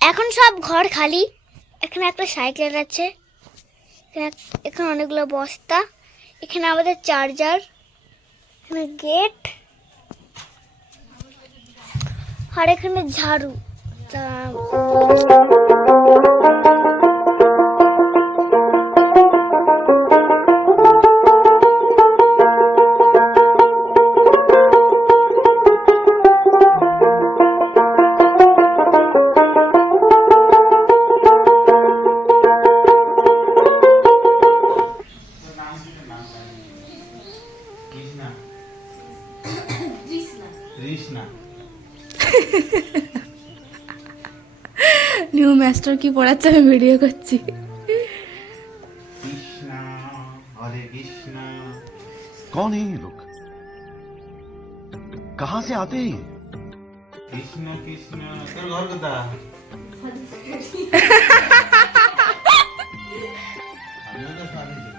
এখন সব ঘর খালি। এখানে একটা সাইকেল আছে, এখানে অনেকগুলো বস্তা, এখানে আমাদের চার্জার, এখানে গেট, আর এখানে ঝাড়ু। নিউ মাস্টার কি পড়াচ্ছে, আমি ভিডিও করছি। कृष्णा हरे कृष्णा। कौन है ये लोग? कहां से आते हैं? कृष्ण कृष्ण তোর ঘর কোথা? আমিও তো সাথে ছিলাম।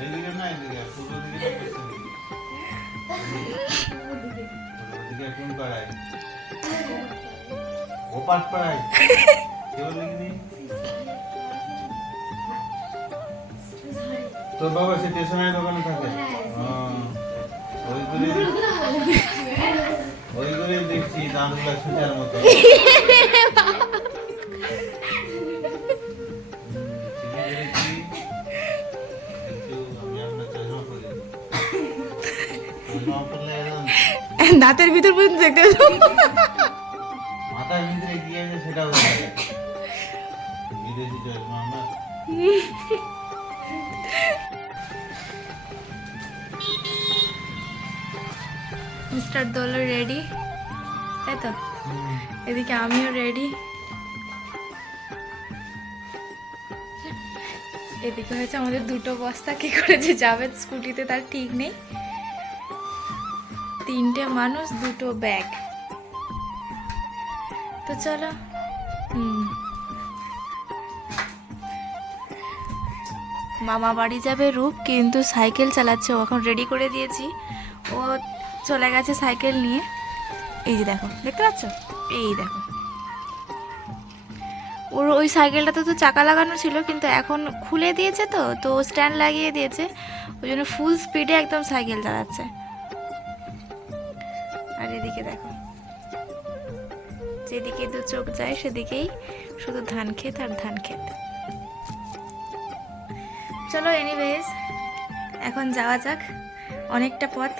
এইদিকে না, এইদিকে পূর্ব দিকে না, পশ্চিম দিকে? ওদিকে কোন পাড়ায়? ও পাট পাড়ায়? কেউ দেখিনি? তোর বাবা সে স্টেশনের দোকানে থাকে? ওই করে দেখছি দাঁতগুলা সুতার মতো। দাঁতের ভিতর পর্যন্ত দেখতে মাথার ভিতরে কি আছে সেটাও বিদেশি চশমা আমরা। মিস্টার দোলো রেডি, তাই তো? এদিকে আমিও রেডি। এদিকে হয়েছে আমাদের দুটো বস্তা, কি করে যে যাবে স্কুটিতে তার ঠিক নেই। তিনটে মানুষ, দুটো ব্যাগ। তো চলো। মামা বাড়ি যাবে রূপ, কিন্তু সাইকেল চালাচ্ছে। ও এখন রেডি করে দিয়েছি, ও চলে গেছে সাইকেল নিয়ে। এই যে দেখো, দেখতে পাচ্ছ? এই দেখো, ওর ওই সাইকেলটাতে তো চাকা লাগানো ছিল, কিন্তু এখন খুলে দিয়েছে, তো স্ট্যান্ড লাগিয়ে দিয়েছে। ওই জন্য ফুল স্পিডে একদম সাইকেল চালাচ্ছে। আর এদিকে দেখো, যেদিকে দু চোখ যায় সেদিকেই শুধু ধান ক্ষেত আর ধান ক্ষেত। চলো, এনিওয়েজ এখন যাওয়া যাক। অনেকটা পথ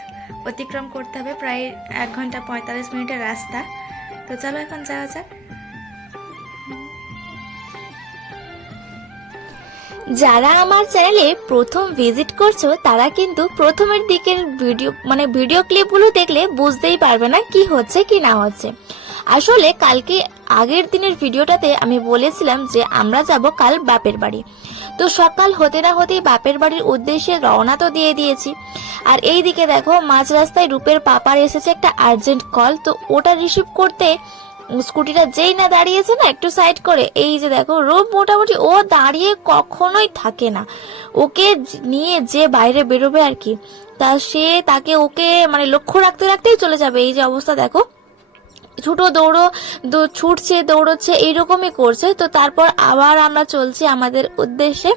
অতিক্রম করতে হবে, প্রায় 1 ঘন্টা 45 মিনিটের রাস্তা। তো চলো এখন যাওয়া যাক। যারা আমার চ্যানেলে প্রথম ভিজিট করছো তারা কিন্তু প্রথমের দিকের ভিডিও ক্লিপগুলো দেখলে বুঝতেই পারবে না কি হচ্ছে কি না হচ্ছে। আসলে কালকে আগের দিনের ভিডিওটাতে আমি বলেছিলাম যে আমরা যাব কাল বাপের বাড়ি। তো সকাল হতে না হতেই বাপের বাড়ির উদ্দেশ্যে রওনা তো দিয়ে দিয়েছি। আর এই দিকে দেখো, মাঝ রাস্তায় রূপের পাপার এসেছে একটা আর্জেন্ট কল। তো ওটা রিসিভ করতে স্কুটিটা যেই না দাঁড়িয়েছে না একটু সাইড করে, এই যে দেখো রূপ মোটামুটি ও দাঁড়িয়ে কখনোই থাকে না। ওকে নিয়ে যে বাইরে বেরোবে আর কি, তাকে ওকে লক্ষ্য রাখতে রাখতেই চলে যাবে। এই যে অবস্থা দেখো, ছুটছে, দৌড়চ্ছে, এইরকমই করছে। তো তারপর আবার আমরা চলছি আমাদের উদ্দেশ্যে,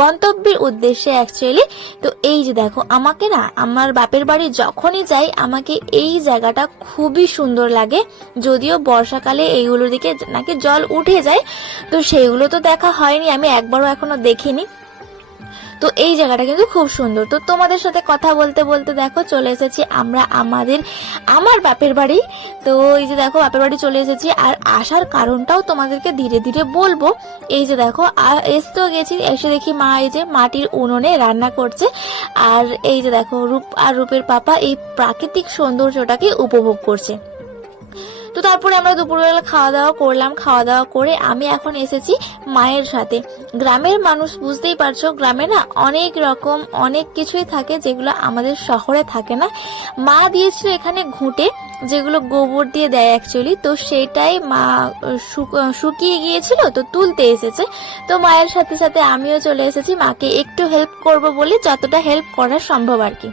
গন্তব্যের উদ্দেশ্যে অ্যাকচুয়ালি। তো এই যে দেখো, আমাকে না আমার বাপের বাড়ি যখনই যাই আমাকে এই জায়গাটা খুবই সুন্দর লাগে। যদিও বর্ষাকালে এইগুলোর দিকে নাকি জল উঠে যায়, তো সেইগুলো তো দেখা হয়নি, আমি একবারও এখনো দেখিনি। তো এই জায়গাটা কিন্তু খুব সুন্দর। তো তোমাদের সাথে কথা বলতে বলতে দেখো চলে এসেছি আমরা আমার বাপের বাড়ি। তো এই যে দেখো বাপের বাড়ি চলে এসেছি, আর আসার কারণটাও তোমাদেরকে ধীরে ধীরে বলবো। এই যে দেখো এসতেও গেছি, এসে দেখি মা এই যে মাটির উনুনে রান্না করছে। আর এই যে দেখো রূপের পাপা এই প্রাকৃতিক সৌন্দর্যটাকে উপভোগ করছে। তো তারপরে আমরা দুপুরবেলা খাওয়া দাওয়া করলাম। খাওয়া দাওয়া করে আমি এখন এসেছি মায়ের সাথে। গ্রামের মানুষ বুঝতেই পারছো, গ্রামে না অনেক রকম অনেক কিছুই থাকে যেগুলো আমাদের শহরে থাকে না। মা দিয়েছিল এখানে ঘুঁটে, যেগুলো গোবর দিয়ে দেয় অ্যাকচুয়ালি। তো সেটাই মা শুকিয়ে গিয়েছিল, তো তুলতে এসেছে। তো মায়ের সাথে সাথে আমিও চলে এসেছি মাকে একটু হেল্প করব বলে, যতটা হেল্প করা সম্ভব আর কি।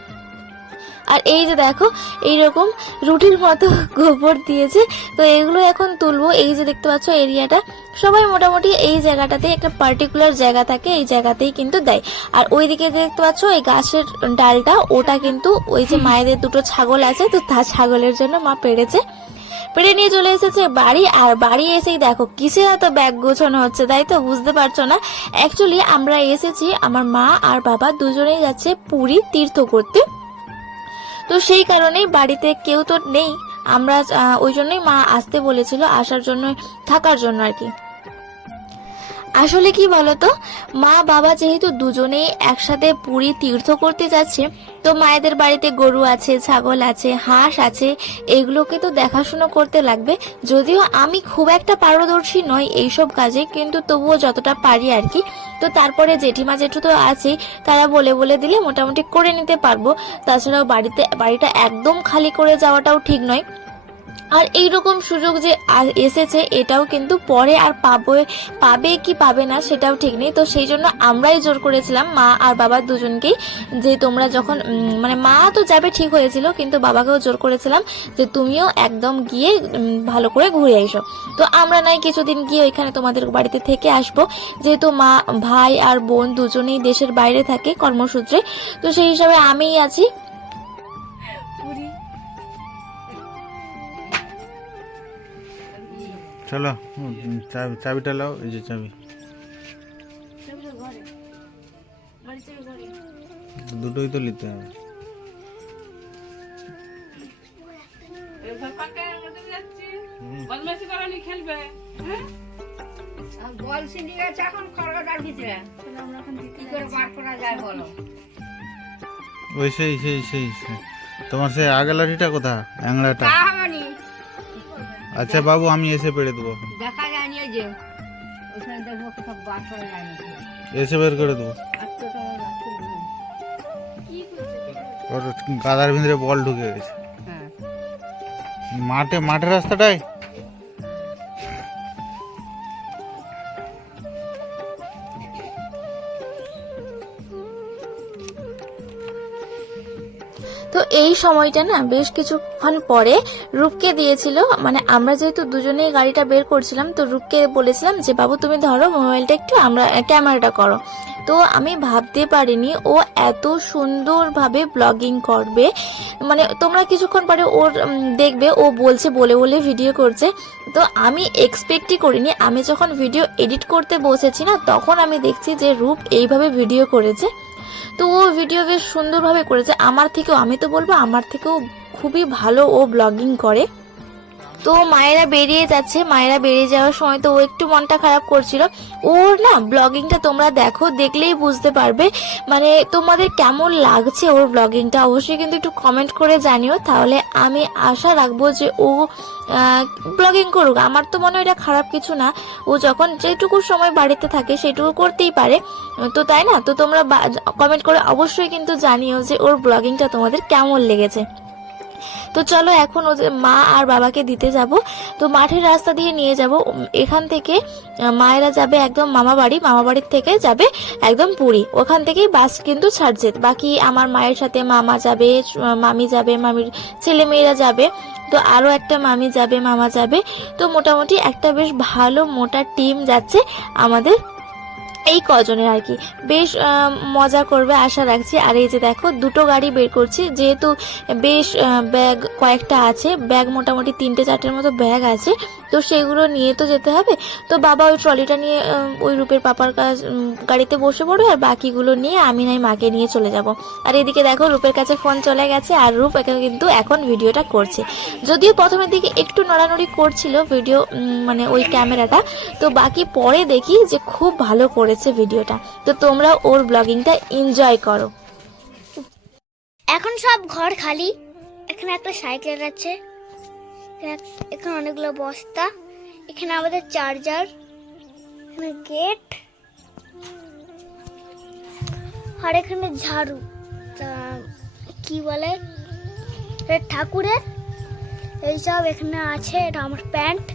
আর এই যে দেখো এইরকম রুটির মতো গোবর দিয়েছে। তো এগুলো এখন তুলবো। এই যে দেখতে পাচ্ছ এরিয়াটা, সবাই মোটামুটি এই জায়গাটাতে একটা পার্টিকুলার জায়গা থাকে, এই জায়গাতেই কিন্তু দেয়। আর ওইদিকে দেখতে পাচ্ছ এই গাছের ডালটা, ওটা কিন্তু ওই যে মায়েদের দুটো ছাগল আছে, তো তার ছাগলের জন্য মা পেড়েছে, পেড়ে নিয়ে চলে এসেছে বাড়ি। আর বাড়ি এসেই দেখো কিসের এত ব্যাগ গোছানো হচ্ছে, তাই তো বুঝতে পারছো না। অ্যাকচুয়ালি আমরা এসেছি, আমার মা আর বাবা দুজনেই যাচ্ছে পুরী তীর্থ করতে, তো সেই কারণেই বাড়িতে কেউ তো নেই, আমরা ওই জন্যই মা আসতে বলেছিল, আসার জন্য, থাকার জন্য আর কি। আসলে কি বলতো, মা বাবা যেহেতু দুজনেই একসাথে পুরী তীর্থ করতে যাচ্ছে, তো মায়েদের বাড়িতে গরু আছে, ছাগল আছে, হাঁস আছে, এগুলোকে তো দেখাশোনা করতে লাগবে। যদিও আমি খুব একটা পারদর্শী নই এইসব কাজে, কিন্তু তবুও যতটা পারি আর কি। তো তারপরে জেঠিমা জেঠু তো আছেই, তারা বলে বলে দিলে মোটামুটি করে নিতে পারবো। তাছাড়াও বাড়িটা একদম খালি করে যাওয়াটাও ঠিক নয়। আর এইরকম সুযোগ যে এসেছে, এটাও কিন্তু পরে আর পাবে কি পাবে না সেটাও ঠিক নেই। তো সেই জন্য আমরাই জোর করেছিলাম মা আর বাবা দুজনকেই, যে তোমরা যখন মানে মা তো যাবে ঠিক হয়েছিল, কিন্তু বাবাকেও জোর করেছিলাম যে তুমিও একদম গিয়ে ভালো করে ঘুরে এসো। তো আমরা নাই কিছুদিন গিয়ে ওইখানে তোমাদের বাড়িতে থেকে আসবো, যেহেতু মা, ভাই আর বোন দুজনেই দেশের বাইরে থাকে কর্মসূত্রে, তো সেই হিসাবে আমিই আছি। চলো চাবিটা লাও, এই যে চাবি, দুটোই তো নিতে হবে। ওই সেই তোমার সেই আগে লাঠিটা কোথা, অ্যাংলাটা? আচ্ছা বাবু, আমি এসে পেড়ে দেবো, দেখা যায়নি, ওই যে ওখানে দেখবো সব বার করা যায়নি, এসে বের করে দেবো। ওর গাদার ভিতরে বল ঢুকে গেছে। হ্যাঁ মাঠের রাস্তাটায়। তো এই সময়টা না বেশ কিছুক্ষণ পরে রূপকে দিয়েছিল, মানে আমরা যেহেতু দুজনেই গাড়িটা বের করছিলাম, তো রূপকে বলেছিলাম যে বাবু তুমি ধরো মোবাইলটা একটু, আমরা ক্যামেরাটা করো। তো আমি ভাবতে পারিনি ও এত সুন্দরভাবে ব্লগিং করবে, মানে তোমরা কিছুক্ষণ পরে ওর দেখবে ও বলছে, বলে বলে ভিডিও করছে। তো আমি এক্সপেক্টই করিনি, আমি যখন ভিডিও এডিট করতে বসেছি না, তখন আমি দেখছি যে রূপ এইভাবে ভিডিও করেছে। তো ও ভিডিও বেশ সুন্দরভাবে করেছে, আমি তো বলবো আমার থেকেও খুবই ভালো ও ব্লগিং করে। তো মায়েরা বেরিয়ে যাচ্ছে, মায়েরা বেরিয়ে যাওয়ার সময় তো ও একটু মনটা খারাপ করছিল। ওর না ব্লগিংটা তোমরা দেখো, দেখলেই বুঝতে পারবে মানে তোমাদের কেমন লাগছে ওর ব্লগিংটা। অবশ্যই কিন্তু একটু কমেন্ট করে জানিও, তাহলে আমি আশা রাখবো যে ও ব্লগিং করুক। আমার তো মনে হয় এটা খারাপ কিছু না, ও যখন যেটুকু সময় বাড়িতে থাকে সেটুকু করতেই পারে, তো তাই না? তো তোমরা কমেন্ট করে অবশ্যই কিন্তু জানিও যে ওর ব্লগিংটা তোমাদের কেমন লেগেছে। তো চলো এখন ওদের মা আর বাবাকে দিতে যাব। তো মাঠের রাস্তা দিয়ে নিয়ে যাব, এখান থেকে মায়েরা যাবে একদম মামা বাড়ির থেকে যাবে একদম পুরী, ওখান থেকেই বাস কিন্তু ছাড়ছে। বাকি আমার মায়ের সাথে মামা যাবে, মামি যাবে, মামির ছেলে মেয়েরা যাবে, তো আরো একটা মামি যাবে, মামা যাবে। তো মোটামুটি একটা বেশ ভালো মোটা টিম যাচ্ছে আমাদের এই কজনের আর কি, বেশ মজা করবে আশা রাখছি। আর এই যে দেখো দুটো গাড়ি বের করছি, যেহেতু বেশ ব্যাগ কয়েকটা আছে, ব্যাগ মোটামুটি 3-4টের মতো ব্যাগ আছে, তো সেগুলো নিয়ে তো যেতে হবে। তো বাবা ওই ট্রলিটা নিয়ে ওই রূপের পাপার গাড়িতে বসে পড়বে, আর বাকিগুলো নিয়ে আমি নাই মাকে নিয়ে চলে যাব। আর এদিকে দেখো রূপের কাছে ফোন চলে গেছে, আর রূপ কিন্তু এখন ভিডিওটা করছে। যদিও প্রথমের দিকে একটু নড়ানড়ি করছিল ভিডিও, মানে ওই ক্যামেরাটা, তো বাকি পরে দেখি যে খুব ভালো করেছে ভিডিওটা। তো তোমরা ওর ব্লগিংটা এনজয় করো। এখন সব ঘর খালি, এখানে একটা সাইকেল আছে, এখানে অনেকগুলো বস্তা, এখানে আমাদের চার্জার, এখানে গেট, আর এখানে ঝাড়ু, কি বলে ঠাকুরের এইসব এখানে আছে। এটা আমার প্যান্ট,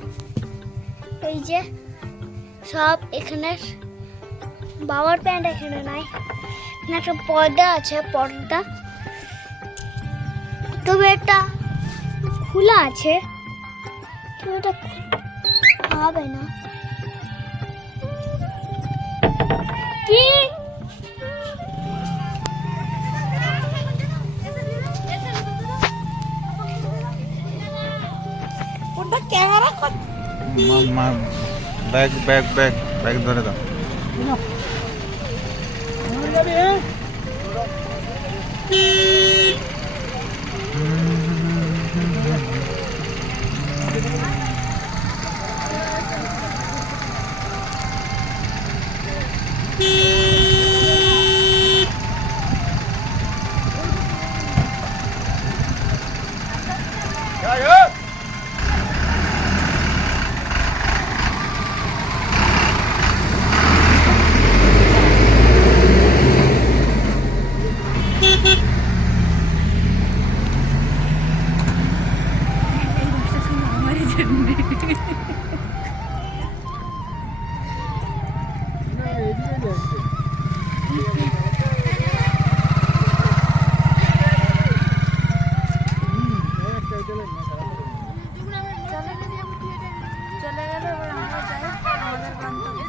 এই যে সব এখানে, বাবার প্যান্ট এখানে নাই। এখানে একটা পর্দা আছে, পর্দা তবে এটা খোলা আছে, তবে এটা হবে না। কি ব্যাগ ব্যাগ ব্যাগ ব্যাগ ধরে দাও। চলে গেল, এবার আমরা যাই আমাদের গন্তব্যে।